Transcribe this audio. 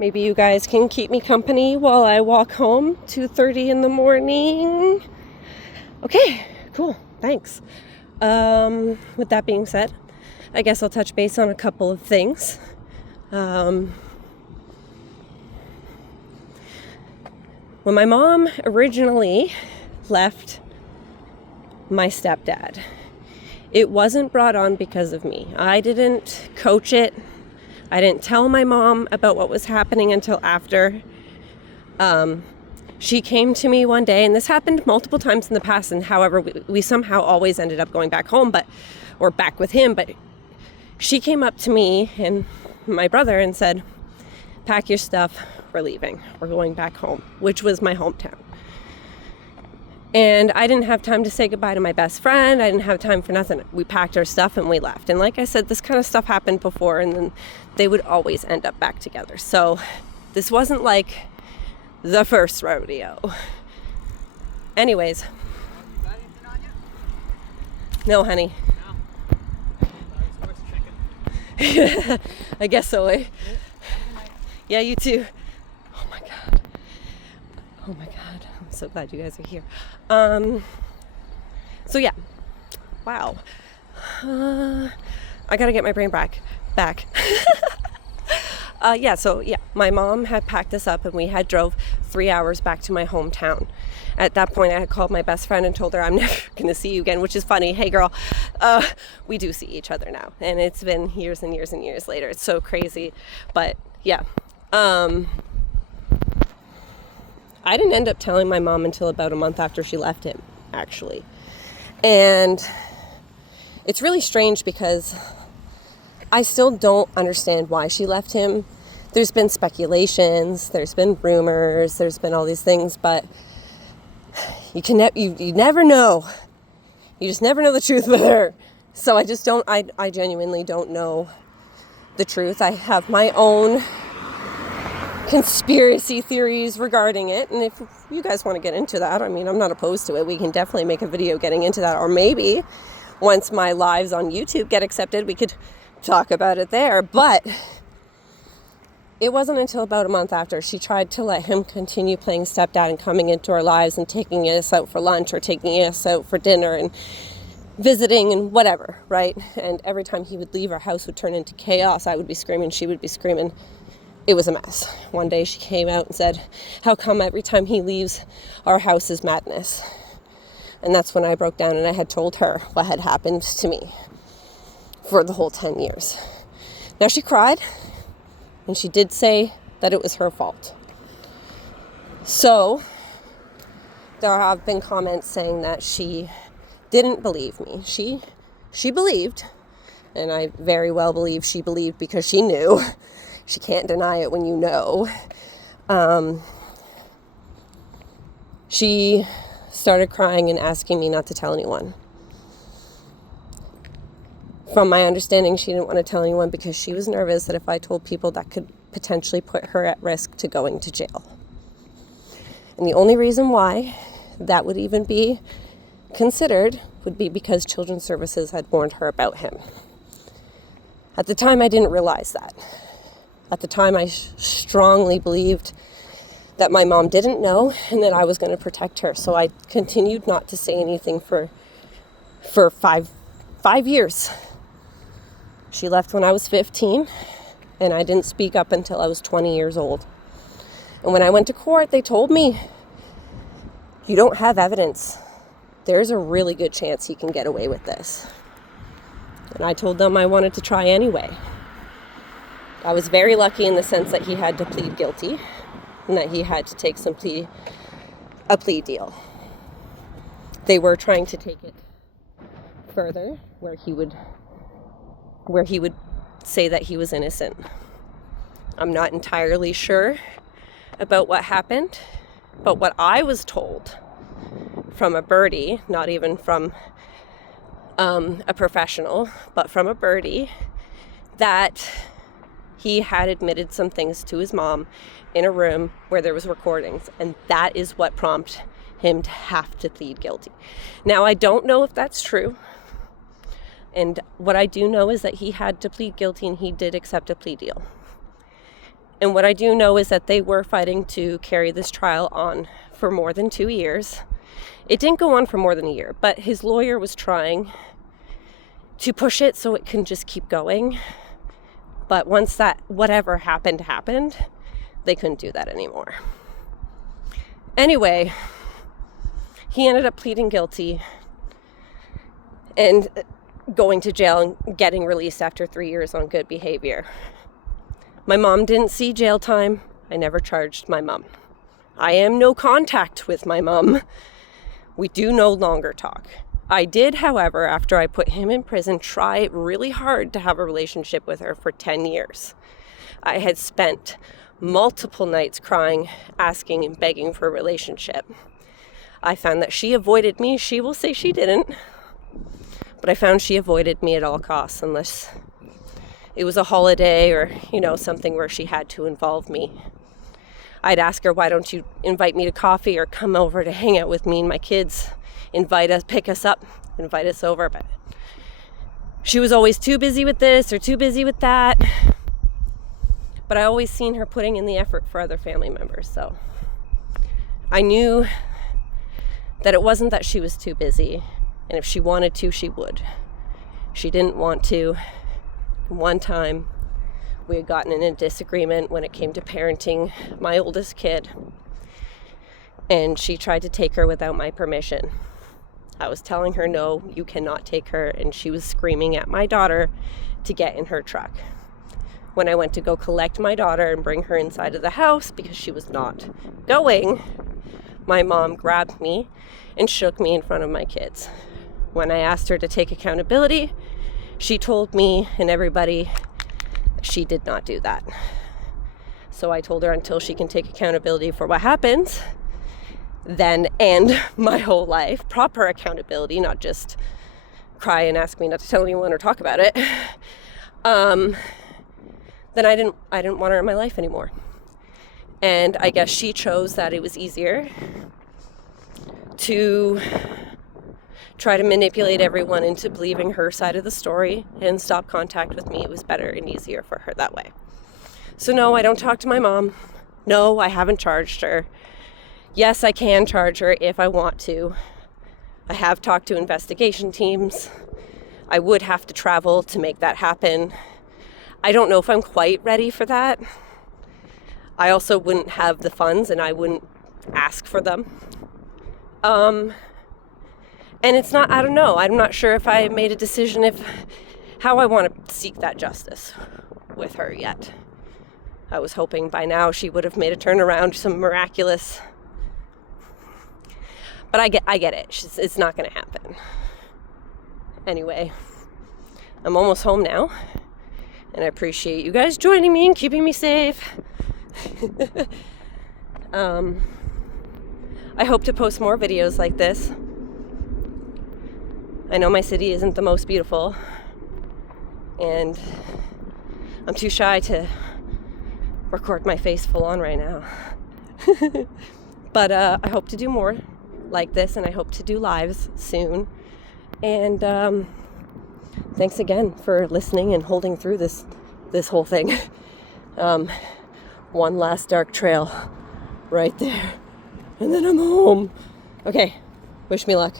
Maybe you guys can keep me company while I walk home, 2:30 in the morning. Okay, cool, thanks. With that being said, I guess I'll touch base on a couple of things. When my mom originally left my stepdad, it wasn't brought on because of me. I didn't coach it. I didn't tell my mom about what was happening until after. She came to me one day, and this happened multiple times in the past, and however, we somehow always ended up going back home, or back with him, but she came up to me and my brother and said, pack your stuff, we're leaving. We're going back home, which was my hometown. And I didn't have time to say goodbye to my best friend. I didn't have time for nothing. We packed our stuff and we left. And like I said, this kind of stuff happened before, and then they would always end up back together. So this wasn't like the first rodeo. Anyways. No, honey. I guess so, eh? Yeah, you too. Oh my God. I'm so glad you guys are here. So yeah. Wow. I gotta get my brain back. My mom had packed us up and we had drove 3 hours back to my hometown. At that point, I had called my best friend and told her I'm never gonna see you again, which is funny. Hey girl, we do see each other now. And it's been years and years and years later. It's so crazy. But yeah. I didn't end up telling my mom until about a month after she left him, actually. And it's really strange because I still don't understand why she left him. There's been speculations, there's been rumors, there's been all these things, but you never know. You just never know the truth with her. So I genuinely don't know the truth. I have my own conspiracy theories regarding it, and if you guys want to get into that, I mean, I'm not opposed to it. We can definitely make a video getting into that, or maybe once my lives on YouTube get accepted, we could talk about it there. But it wasn't until about a month after she tried to let him continue playing stepdad and coming into our lives and taking us out for lunch or taking us out for dinner and visiting and whatever, right? And every time he would leave, our house would turn into chaos. I would be screaming, she would be screaming. It was a mess. One day she came out and said, how come every time he leaves, our house is madness? And that's when I broke down and I had told her what had happened to me for the whole 10 years. Now she cried, and she did say that it was her fault. So there have been comments saying that she didn't believe me. She believed, and I very well believe she believed because she knew. She can't deny it when you know. She started crying and asking me not to tell anyone. From my understanding, she didn't want to tell anyone because she was nervous that if I told people, that could potentially put her at risk to going to jail. And the only reason why that would even be considered would be because Children's Services had warned her about him. At the time, I didn't realize that. At the time, I strongly believed that my mom didn't know and that I was going to protect her. So I continued not to say anything for five years. She left when I was 15, and I didn't speak up until I was 20 years old. And when I went to court, they told me, you don't have evidence. There's a really good chance he can get away with this. And I told them I wanted to try anyway. I was very lucky in the sense that he had to plead guilty and that he had to take a plea deal. They were trying to take it further, where he would say that he was innocent. I'm not entirely sure about what happened, but what I was told from a birdie, not even from a professional, but from a birdie, that he had admitted some things to his mom in a room where there was recordings, and that is what prompted him to have to plead guilty. Now, I don't know if that's true, and what I do know is that he had to plead guilty and he did accept a plea deal. And what I do know is that they were fighting to carry this trial on for more than 2 years. It didn't go on for more than a year, but his lawyer was trying to push it so it can just keep going. But once that whatever happened, they couldn't do that anymore. Anyway, he ended up pleading guilty and going to jail and getting released after 3 years on good behavior. My mom didn't see jail time. I never charged my mom. I am no contact with my mom. We do no longer talk. I did, however, after I put him in prison, try really hard to have a relationship with her for 10 years. I had spent multiple nights crying, asking and begging for a relationship. I found that she avoided me. She will say she didn't, but I found she avoided me at all costs unless it was a holiday or, something where she had to involve me. I'd ask her, why don't you invite me to coffee or come over to hang out with me and my kids, pick us up, invite us over. But she was always too busy with this or too busy with that. But I always seen her putting in the effort for other family members. So I knew that it wasn't that she was too busy. And if she wanted to, she would. She didn't want to. One time, we had gotten in a disagreement when it came to parenting my oldest kid. And she tried to take her without my permission. I was telling her, no, you cannot take her. And she was screaming at my daughter to get in her truck. When I went to go collect my daughter and bring her inside of the house because she was not going, my mom grabbed me and shook me in front of my kids. When I asked her to take accountability, she told me and everybody she did not do that. So I told her until she can take accountability for what happens, then end my whole life, proper accountability, not just cry and ask me not to tell anyone or talk about it, then I didn't want her in my life anymore. And I guess she chose that it was easier to try to manipulate everyone into believing her side of the story and stop contact with me. It was better and easier for her that way. So no, I don't talk to my mom. No, I haven't charged her. Yes, I can charge her if I want to. I have talked to investigation teams. I would have to travel to make that happen. I don't know if I'm quite ready for that. I also wouldn't have the funds and I wouldn't ask for them. And it's not, I don't know. I'm not sure if I made a decision how I want to seek that justice with her yet. I was hoping by now she would have made a turnaround, some miraculous. But I get it. It's not going to happen. Anyway, I'm almost home now. And I appreciate you guys joining me and keeping me safe. I hope to post more videos like this. I know my city isn't the most beautiful, and I'm too shy to record my face full on right now. But I hope to do more like this, and I hope to do lives soon. And thanks again for listening and holding through this whole thing. One last dark trail right there, and then I'm home. Okay, wish me luck.